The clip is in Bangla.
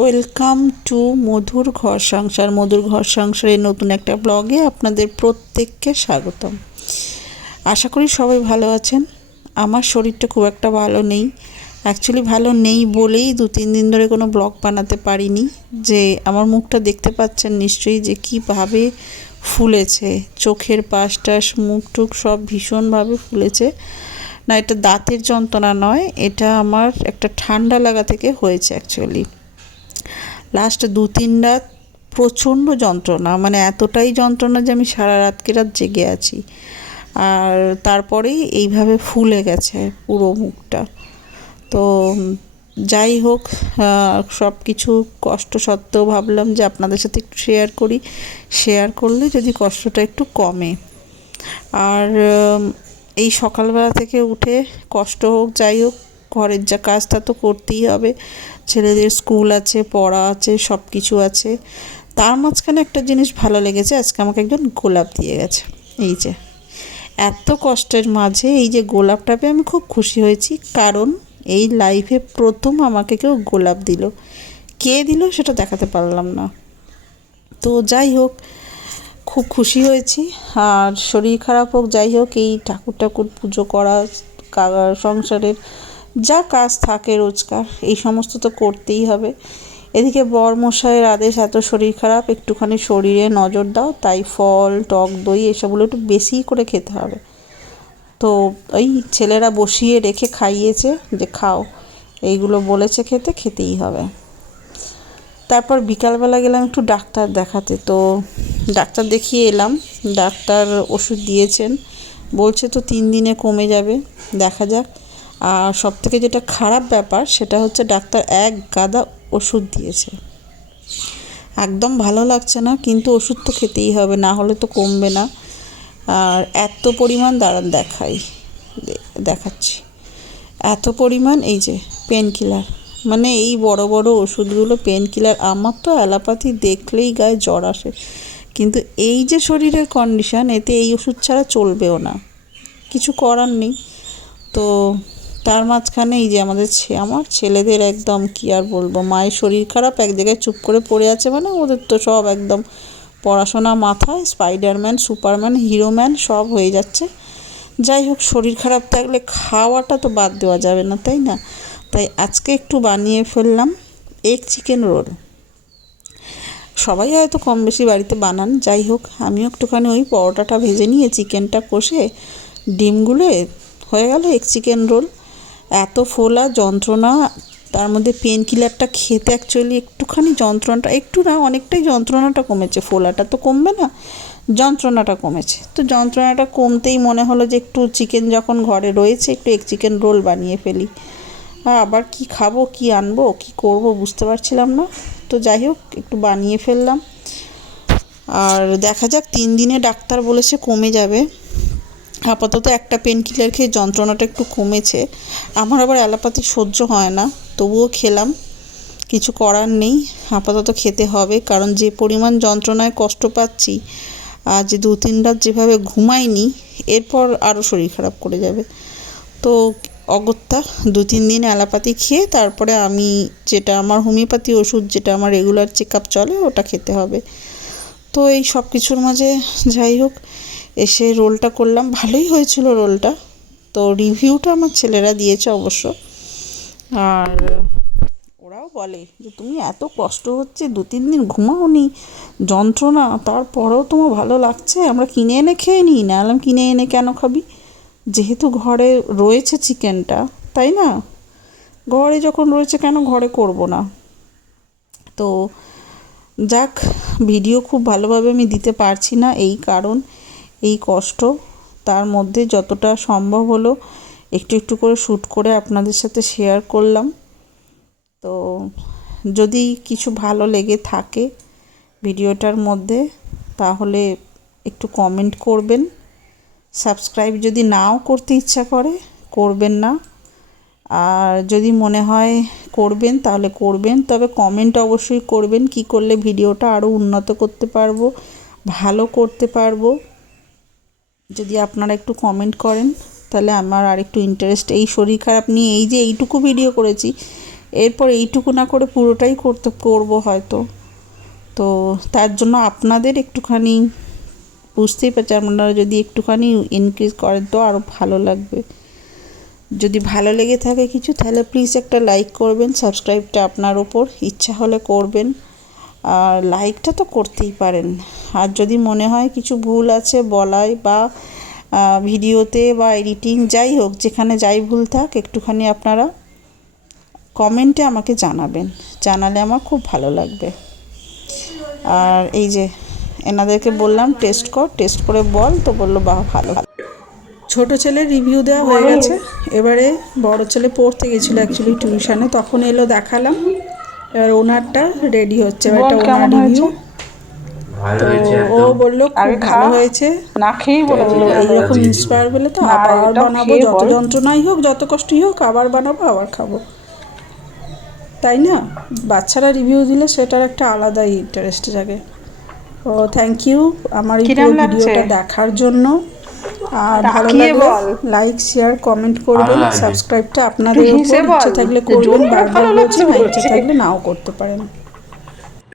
ওয়েলকাম টু মধুর ঘর সংসার। মধুর ঘর সংসারের নতুন একটা ব্লগে আপনাদের প্রত্যেককে স্বাগতম। আশা করি সবাই ভালো আছেন। আমার শরীরটা খুব একটা ভালো নেই, অ্যাকচুয়ালি ভালো নেই বলেই 2-3 দিন ধরে কোনো ব্লগ বানাতে পারিনি। যে আমার মুখটা দেখতে পাচ্ছেন নিশ্চয়ই যে কীভাবে ফুলেছে, চোখের পাশটাশ মুখ টুক সব ভীষণভাবে ফুলেছে। না, এটা দাঁতের যন্ত্রণা নয়, এটা আমার একটা ঠান্ডা লাগা থেকে হয়েছে। অ্যাকচুয়ালি লাস্ট 2-3 রাত প্রচণ্ড যন্ত্রণা, মানে এতটাই যন্ত্রণা যে আমি সারা রাত জেগে আছি। আর তারপরেই এইভাবে ফুলে গেছে পুরো মুখটা। তো যাই হোক, সব কিছু কষ্ট সত্ত্বেও ভাবলাম যে আপনাদের সাথে একটু শেয়ার করলে যদি কষ্টটা একটু কমে। আর এই সকালবেলা থেকে উঠে কষ্ট হোক যাই হোক, ঘরের যা কাজ তা তো করতেই হবে। ছেলেদের স্কুল আছে, পড়া আছে, সব কিছু আছে। তার মাঝখানে একটা জিনিস ভালো লেগেছে, আজকে আমাকে একজন গোলাপ দিয়ে গেছে। এই যে এত কষ্টের মাঝে এই যে গোলাপটা পেয়ে আমি খুব খুশি হয়েছি, কারণ এই লাইফে প্রথম আমাকে কেউ গোলাপ দিল। কে দিল সেটা দেখাতে পারলাম না। তো যাই হোক, খুব খুশি হয়েছি। আর শরীর খারাপ হোক যাই হোক, এই ঠাকুর পুজো করা, সংসারের যা কাজ থাকে রোজকার, এই সমস্ত তো করতেই হবে। এদিকে বরমশাইয়ের আদেশ, এত শরীর খারাপ, একটুখানি শরীরে নজর দাও, তাই ফল, টক দই এসবগুলো একটু বেশি করে খেতে হবে। তো ওই ছেলেরা বসিয়ে রেখে খাইয়েছে যে খাও, এইগুলো বলেছে খেতেই হবে। তারপর বিকালবেলা গেলাম একটু ডাক্তার দেখাতে। তো ডাক্তার দেখিয়ে এলাম, ডাক্তার ওষুধ দিয়েছেন, বলছে তো 3 দিনে কমে যাবে, দেখা যাক। আর সবথেকে যেটা খারাপ ব্যাপার সেটা হচ্ছে ডাক্তার এক গাদা ওষুধ দিয়েছে, একদম ভালো লাগছে না, কিন্তু ওষুধ তো খেতেই হবে, না হলে তো কমবে না। আর এত পরিমাণ দাঁড়ান দেখাচ্ছি, এত পরিমাণ, এই যে পেন কিলার, মানে এই বড় বড় ওষুধগুলো পেন কিলার। আমার তো অ্যালোপ্যাথি দেখলেই গায়ে জ্বর আসে, কিন্তু এই যে শরীরের কন্ডিশন, এতে এই ওষুধ ছাড়া চলবেও না, কিছু করার নেই। তো তার মাঝখানে এই যে আমার ছেলেদের একদম কি আর বলবো, মায়ের শরীর খারাপ, এক জায়গায় চুপ করে পড়ে আছে, মানে ওদের তো সব একদম পড়াশোনা মাথায়, স্পাইডারম্যান, সুপারম্যান, হিরোম্যান সব হয়ে যাচ্ছে। যাই হোক, শরীর খারাপ থাকলে খাওয়াটা তো বাদ দেওয়া যাবে না, তাই না? তাই আজকে একটু বানিয়ে ফেললাম এগ চিকেন রোল। সবাই হয়তো কম বেশি বাড়িতে বানান, যাই হোক আমিও একটুখানি ওই পরোটাটা ভেজে নিয়ে চিকেনটা কষে ডিমগুলো হয়ে গেল এগ চিকেন রোল। এত ফোলা, যন্ত্রণা, তার মধ্যে পেন কিলারটা খেতে অ্যাকচুয়ালি একটুখানি যন্ত্রণাটা, একটু না অনেকটাই যন্ত্রণাটা কমেছে, ফোলাটা তো কমবে না, যন্ত্রণাটা কমেছে। তো যন্ত্রণাটা কমতেই মনে হলো যে একটু চিকেন যখন ঘরে রয়েছে, একটু এগ চিকেন রোল বানিয়ে ফেলি। আবার কি খাবো, কি আনবো, কি করব বুঝতে পারছিলাম না। তো যাই হোক একটু বানিয়ে ফেললাম। আর দেখা যাক, 3 দিনে ডাক্তার বলেছে কমে যাবে। আপাতত একটা পেন কিলার খেয়ে যন্ত্রণাটা একটু কমেছে। আমার আবার অ্যালোপ্যাথি সহ্য হয় না, তবুও খেলাম, কিছু করার নেই, আপাতত খেতে হবে। কারণ যে পরিমাণ যন্ত্রণায় কষ্ট পাচ্ছি, আর যে 2-3 রাত যেভাবে ঘুমাইনি, এরপর আরও শরীর খারাপ করে যাবে। তো অগত্যা 2-3 দিন অ্যালোপ্যাথি খেয়ে তারপরে আমি যেটা আমার হোমিওপ্যাথি ওষুধ, যেটা আমার রেগুলার চেক আপ চলে, ওটা খেতে হবে। তো এই সব কিছুর মাঝে যাই হোক এসে রোলটা করলাম, ভালোই হয়েছিল রোলটা। তো রিভিউটা আমার ছেলেরা দিয়েছে অবশ্য। আর ওরাও বলে যে তুমি এত কষ্ট হচ্ছে, 2-3 দিন ঘুমাওনি, যন্ত্রণা, তারপরেও তোমার ভালো লাগছে, আমরা কিনে এনে খেয়ে নিই না। আলাম কিনে এনে কেন খাবি, যেহেতু ঘরে রয়েছে চিকেনটা, তাই না? ঘরে যখন রয়েছে কেন ঘরে করব না? তো যাক, ভিডিও খুব ভালোভাবে আমি দিতে পারছি না, এই কারণ এই কষ্ট। তার মধ্যে যতটা সম্ভব হলো একটু একটু করে শ্যুট করে আপনাদের সাথে শেয়ার করলাম। তো যদি কিছু ভালো লেগে থাকে ভিডিওটার মধ্যে, তাহলে একটু কমেন্ট করবেন। সাবস্ক্রাইব যদি নাও করতে ইচ্ছা করে, করবেন না। আর যদি মনে হয় করবেন তাহলে করবেন, তবে কমেন্ট অবশ্যই করবেন, কি করলে ভিডিওটা আরও উন্নত করতে পারবো, ভালো করতে পারবো। যদি আপনারা একটু কমেন্ট করেন তাহলে আমার আর একটু ইন্টারেস্ট, এই শরীর খারাপ নিয়ে এই যে এইটুকু ভিডিও করেছি, এরপর এইটুকু না করে পুরোটাই করবো হয়তো। তো তার জন্য আপনাদের একটুখানি বুঝতেই পারছি, আপনারা যদি একটুখানি ইনক্রিজ করেন তো আরও ভালো লাগবে। যদি ভালো লেগে থাকে কিছু তাহলে প্লিজ একটা লাইক করবেন, সাবস্ক্রাইবটা আপনার ওপর, ইচ্ছা হলে করবেন, আর লাইকটা তো করতেই পারেন। আর যদি মনে হয় কিছু ভুল আছে বলায় বা ভিডিওতে বা এডিটিং যাই হোক, যেখানে যাই ভুল থাক একটুখানি আপনারা কমেন্টে আমাকে জানাবেন, জানালে আমার খুব ভালো লাগবে। আর এই যে এনাদেরকে বললাম টেস্ট করে বল, তো বললো বাহ ভালো। ছোটো ছেলের রিভিউ দেওয়া হয়ে গেছে, এবারে বড় ছেলে পড়তে গেছিলো অ্যাকচুয়ালি টিউশনে, তখন এলো দেখালাম। এবার ওনারটা রেডি হচ্ছে, এটা ওনার রিভিউ। তো ও বললো খুব ভালো হয়েছে, এইরকম ইন্সপায়ার বলে তো আবার বানাবো, যত যন্ত্রণাই হোক যত কষ্টই হোক আবার বানাবো আবার খাবো, তাই না? বাচ্চারা রিভিউ দিলে সেটার একটা আলাদাই ইন্টারেস্ট জাগে। ও থ্যাংক ইউ আমার এই পুরো ভিডিওটা দেখার জন্য। আর ভালো লাগলে লাইক শেয়ার কমেন্ট করবেন, সাবস্ক্রাইবটা আপনাদের উপর, ইচ্ছে থাকলে করবেন, বারবার বলছি না ইচ্ছে থাকলে নাও করতে পারেন।